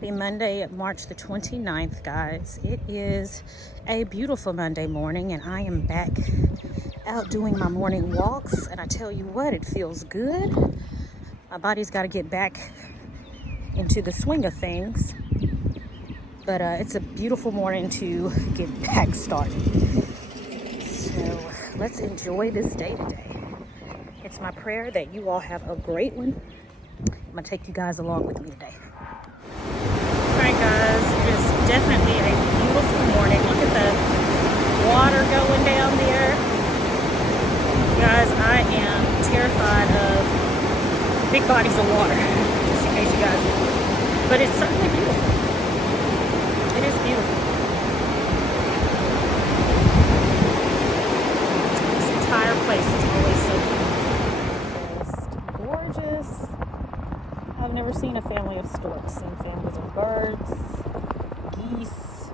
Happy Monday, March the 29th, guys. It is a beautiful Monday morning, and I am back out doing my morning walks. And I tell you what, it feels good. My body's got to get back into the swing of things. But it's a beautiful morning to get back started. So let's enjoy this day today. It's my prayer that you all have a great one. I'm going to take you guys along with me today. Alright guys, it is definitely a beautiful morning. Look at the water going down there. Guys, I am terrified of big bodies of water, just in case you guys know. But it's certainly beautiful. It is beautiful. This entire place is always so beautiful. Just gorgeous. I've never seen a family of storks. Seen families of birds, geese,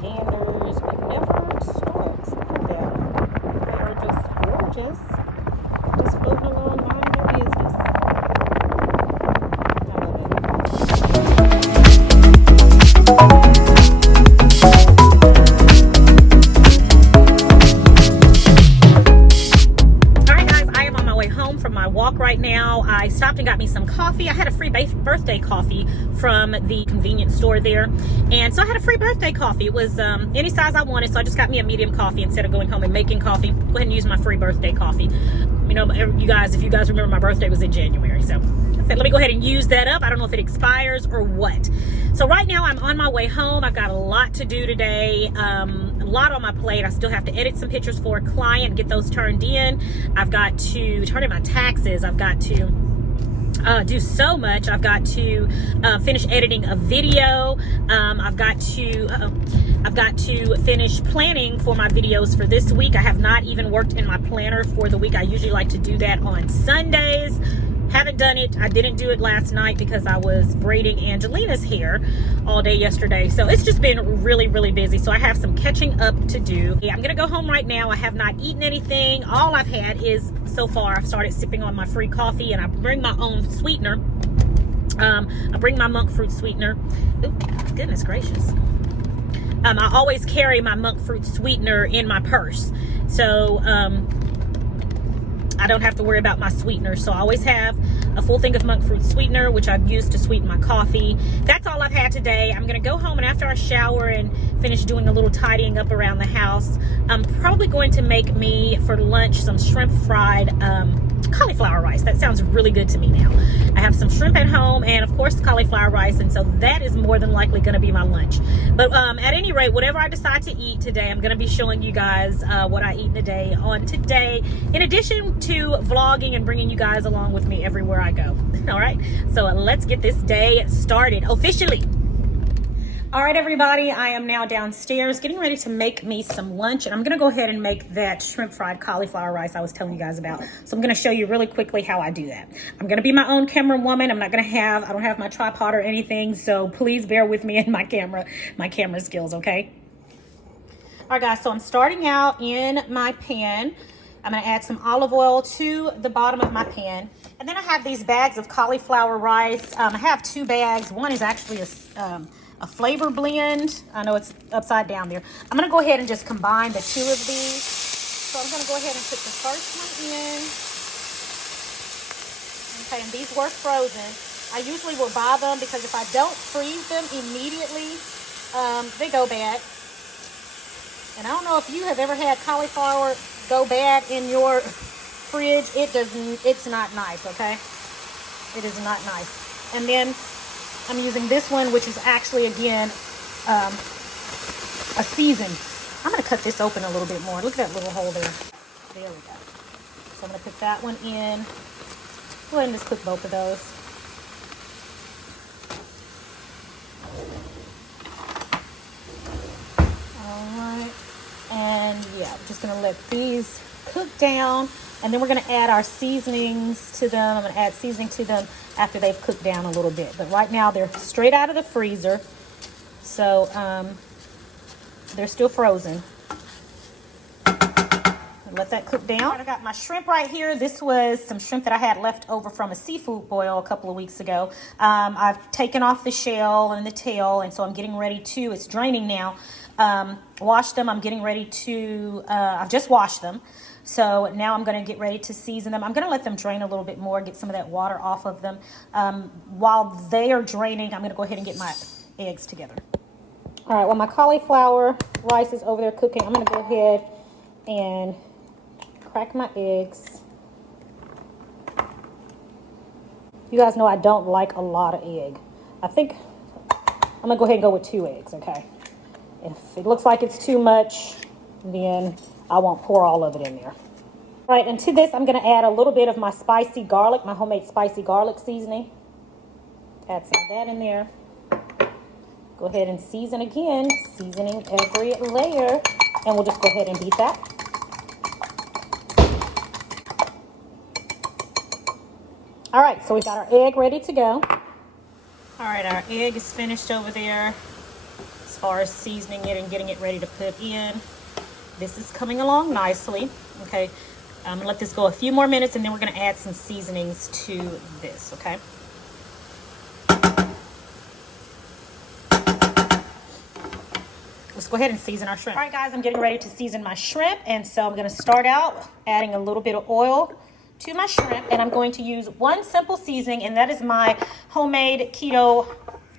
ganders, but never storks. Look at them. They are just gorgeous. Just floating along, minding their business. I love it. Alright guys, I am on my way home from my walk right now. I stopped and got me some coffee. I had a free birthday coffee from the convenience store there, and so I had a free birthday coffee. It was any size I wanted, so I just got me a medium coffee instead of going home and making coffee. Go ahead and use my free birthday coffee. You know, you guys, if you guys remember, my birthday was in January, so I said let me go ahead and use that up. I don't know if it expires or what. So right now I'm on my way home. I've got a lot to do today, a lot on my plate. I still have to edit some pictures for a client, get those turned in. I've got to turn in my taxes. I've got to do so much. I've got to finish editing a video. I've got to finish planning for my videos for this week. I have not even worked in my planner for the week. I usually like to do that on Sundays. Haven't done it. I didn't do it last night because I was braiding Angelina's hair all day yesterday. So it's just been really, really busy. So I have some catching up to do. Yeah, I'm going to go home right now. I have not eaten anything. All I've had is, so far, I've started sipping on my free coffee, and I bring my own sweetener. I bring my monk fruit sweetener. Ooh, goodness gracious. I always carry my monk fruit sweetener in my purse. So, I don't have to worry about my sweetener. So I always have a full thing of monk fruit sweetener, which I've used to sweeten my coffee. That's all I've had today. I'm going to go home, and after I shower and finish doing a little tidying up around the house, I'm probably going to make me for lunch some shrimp fried cauliflower rice. That sounds really good to me now. I have some shrimp at home and of course cauliflower rice, and so that is more than likely going to be my lunch. But at any rate, whatever I decide to eat today, I'm going to be showing you guys what I eat today on today, in addition to vlogging and bringing you guys along with me everywhere I go. All right, so let's get this day started officially. All right, everybody, I am now downstairs getting ready to make me some lunch, and I'm gonna go ahead and make that shrimp fried cauliflower rice I was telling you guys about. So I'm gonna show you really quickly how I do that. I'm gonna be my own camera woman. I don't have my tripod or anything, so please bear with me in my camera skills, okay? All right, guys, so I'm starting out in my pan. I'm gonna add some olive oil to the bottom of my pan. And then I have these bags of cauliflower rice. I have two bags. One is actually a flavor blend. I know it's upside down there. I'm going to go ahead and just combine the two of these. So I'm going to go ahead and put the first one in. Okay, and these were frozen. I usually will buy them because if I don't freeze them immediately, they go bad. And I don't know if you have ever had cauliflower go bad in your fridge. It's not nice, okay? It is not nice. And then I'm using this one, which is actually, again, a seasoned. I'm going to cut this open a little bit more. Look at that little hole there. There we go. So I'm going to put that one in. Go ahead and just cook both of those. All right. And, yeah, I'm just going to let these cook down. And then we're going to add our seasonings to them. I'm going to add seasoning to them after they've cooked down a little bit. But right now they're straight out of the freezer. So they're still frozen. Let let that cook down. I got my shrimp right here. This was some shrimp that I had left over from a seafood boil a couple of weeks ago. I've taken off the shell and the tail, and so I'm getting ready to, it's draining now, wash them. I'm getting ready to, I've just washed them. So now I'm going to get ready to season them. I'm going to let them drain a little bit more, get some of that water off of them. While they are draining, I'm going to go ahead and get my eggs together. All right, well, my cauliflower rice is over there cooking. I'm going to go ahead and crack my eggs. You guys know I don't like a lot of egg. I think I'm going to go ahead and go with 2 eggs, okay? If it looks like it's too much, then I won't pour all of it in there. All right, and to this, I'm going to add a little bit of my spicy garlic, my homemade spicy garlic seasoning. Add some of that in there. Go ahead and season again, seasoning every layer, and we'll just go ahead and beat that. All right, so we've got our egg ready to go. All right, our egg is finished over there as far as seasoning it and getting it ready to put in. This is coming along nicely. Okay, I'm gonna let this go a few more minutes, and then we're gonna add some seasonings to this, okay? Let's go ahead and season our shrimp. All right, guys, I'm getting ready to season my shrimp, and so I'm gonna start out adding a little bit of oil to my shrimp, and I'm going to use one simple seasoning, and that is my homemade keto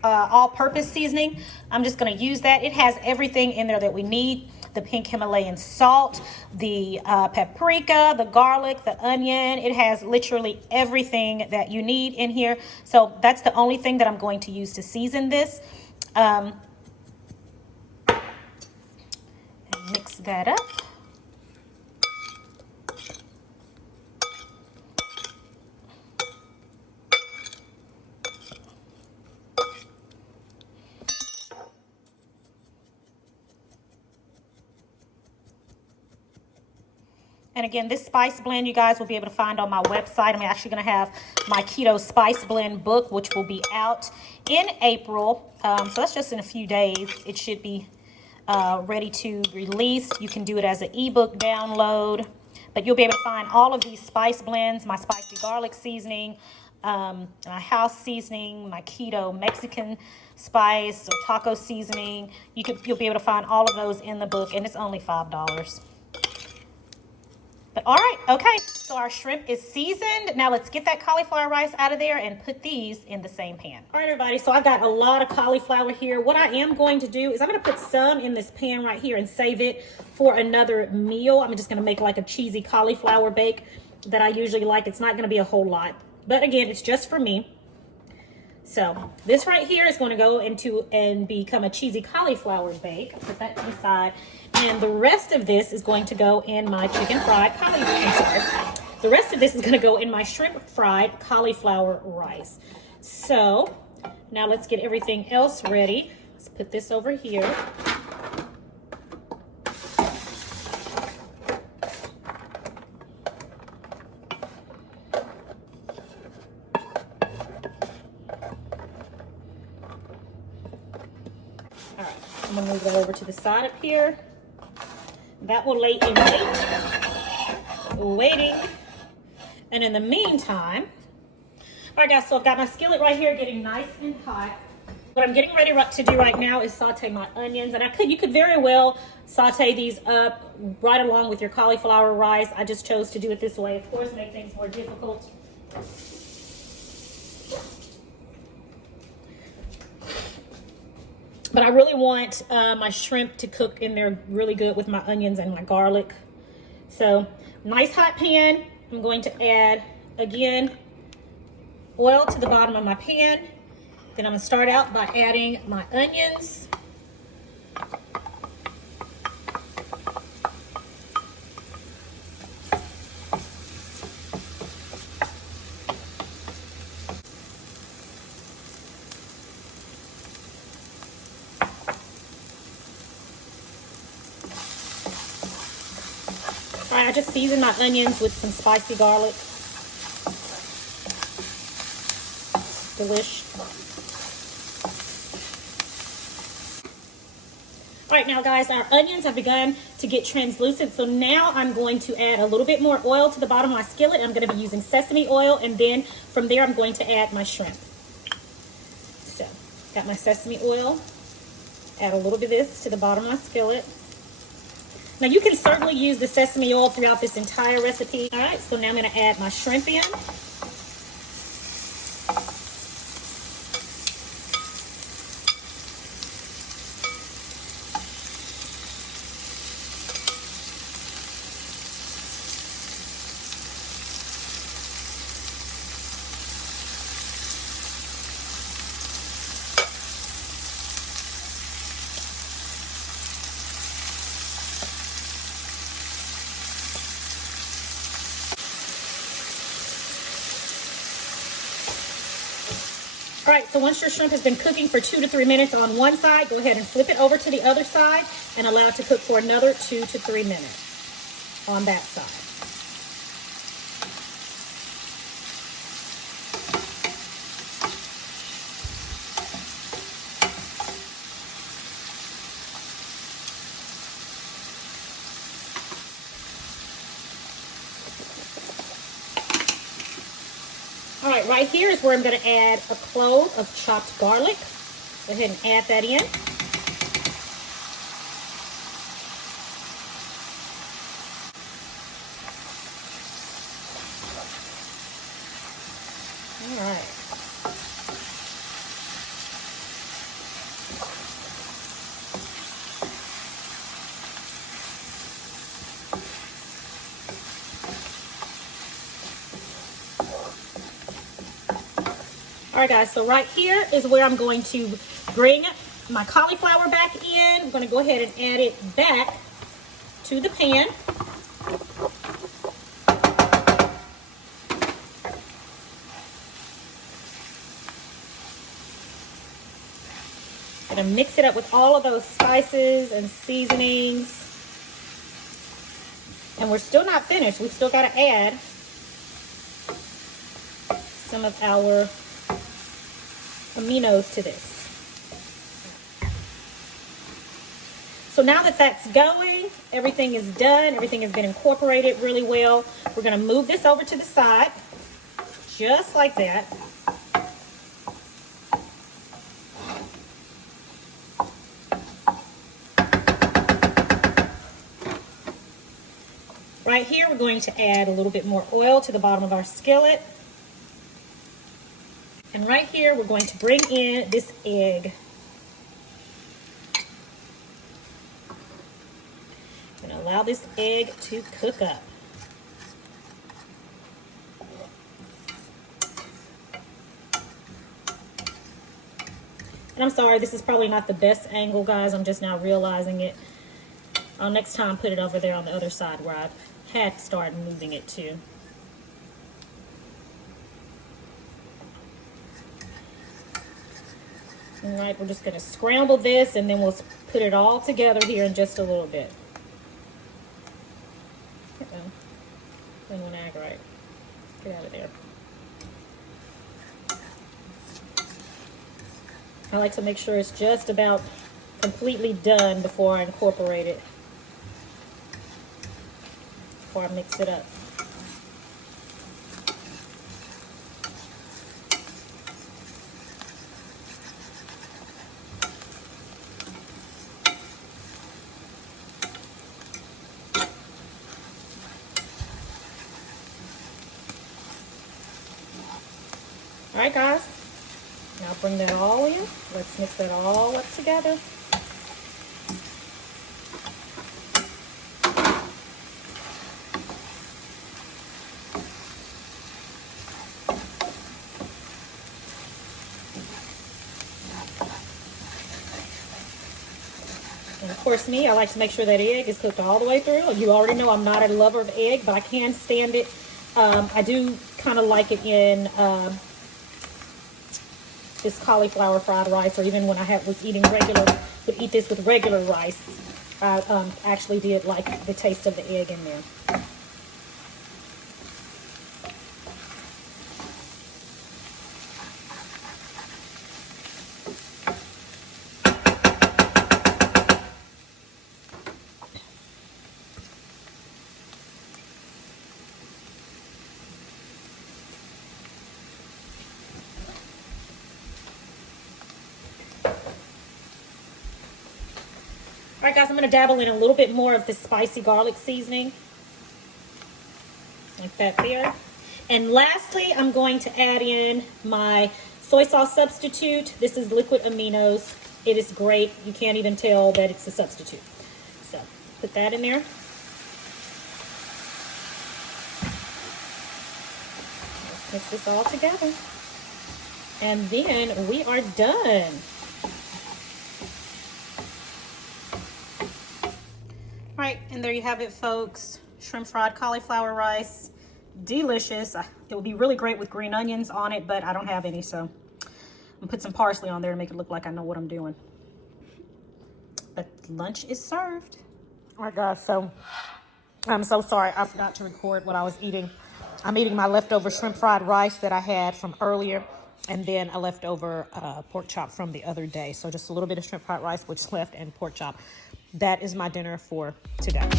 all-purpose seasoning. I'm just gonna use that. It has everything in there that we need. The pink Himalayan salt, the paprika, the garlic, the onion. It has literally everything that you need in here. So that's the only thing that I'm going to use to season this. And mix that up. And again, this spice blend you guys will be able to find on my website. I'm actually going to have my keto spice blend book, which will be out in April. So that's just in a few days. It should be ready to release. You can do it as an ebook download, but you'll be able to find all of these spice blends, my spicy garlic seasoning, my house seasoning, my keto Mexican spice or taco seasoning. You'll be able to find all of those in the book, and it's only $5. But all right, okay, so our shrimp is seasoned. Now let's get that cauliflower rice out of there and put these in the same pan. All right, everybody, so I've got a lot of cauliflower here. What I am going to do is I'm gonna put some in this pan right here and save it for another meal. I'm just gonna make like a cheesy cauliflower bake that I usually like. It's not gonna be a whole lot, but again, it's just for me. So this right here is gonna go into and become a cheesy cauliflower bake. I'll put that to the side. And the rest of this is going to go in my chicken fried cauliflower. The rest of this is going to go in my shrimp fried cauliflower rice. So now let's get everything else ready. Let's put this over here. All right, I'm going to move it over to the side up here. That will lay in waiting. And in the meantime, all right, guys, so I've got my skillet right here getting nice and hot. What I'm getting ready to do right now is saute my onions. And you could very well saute these up right along with your cauliflower rice. I just chose to do it this way. Of course, make things more difficult. But I really want my shrimp to cook in there really good with my onions and my garlic. So, nice hot pan. I'm going to add, again, oil to the bottom of my pan. Then I'm going to start out by adding my onions. All right, I just seasoned my onions with some spicy garlic. Delish. All right, now guys, our onions have begun to get translucent, so now I'm going to add a little bit more oil to the bottom of my skillet. I'm going to be using sesame oil, and then from there I'm going to add my shrimp. So, got my sesame oil. Add a little bit of this to the bottom of my skillet. Now you can certainly use the sesame oil throughout this entire recipe. All right, so now I'm going to add my shrimp in. All right, so once your shrimp has been cooking for 2 to 3 minutes on one side, go ahead and flip it over to the other side and allow it to cook for another 2 to 3 minutes on that side. All right, right here is where I'm going to add a clove of chopped garlic. Go ahead and add that in. All right. All right, guys, so right here is where I'm going to bring my cauliflower back in. I'm going to go ahead and add it back to the pan. Going to mix it up with all of those spices and seasonings. And we're still not finished. We've still got to add some of our aminos to this. So now that that's going, everything is done, everything has been incorporated really well. We're going to move this over to the side, just like that. Right here, we're going to add a little bit more oil to the bottom of our skillet. And right here, we're going to bring in this egg. I'm going to allow this egg to cook up. And I'm sorry, this is probably not the best angle, guys. I'm just now realizing it. I'll next time put it over there on the other side where I had started moving it to. All right, we're just going to scramble this, and then we'll put it all together here in just a little bit. Didn't want to act right. Get out of there. I like to make sure it's just about completely done before I incorporate it, before I mix it up. All right, guys, now bring that all in. Let's mix that all up together. And of course, me, I like to make sure that egg is cooked all the way through. You already know I'm not a lover of egg, but I can stand it. I do kind of like it in this cauliflower fried rice, or even when I was eating would eat this with regular rice. I actually did like the taste of the egg in there. right, guys, I'm going to dabble in a little bit more of this spicy garlic seasoning. Like that there. And lastly, I'm going to add in my soy sauce substitute. This is liquid aminos. It is great. You can't even tell that it's a substitute. So put that in there. Let's mix this all together. And then we are done. All right, and there you have it, folks. Shrimp fried cauliflower rice. Delicious. It would be really great with green onions on it, but I don't have any, so I'm gonna put some parsley on there to make it look like I know what I'm doing. But lunch is served. All right, guys, so I'm so sorry I forgot to record what I was eating. I'm eating my leftover shrimp fried rice that I had from earlier, and then a leftover pork chop from the other day. So just a little bit of shrimp fried rice, which is left, and pork chop. That is my dinner for today.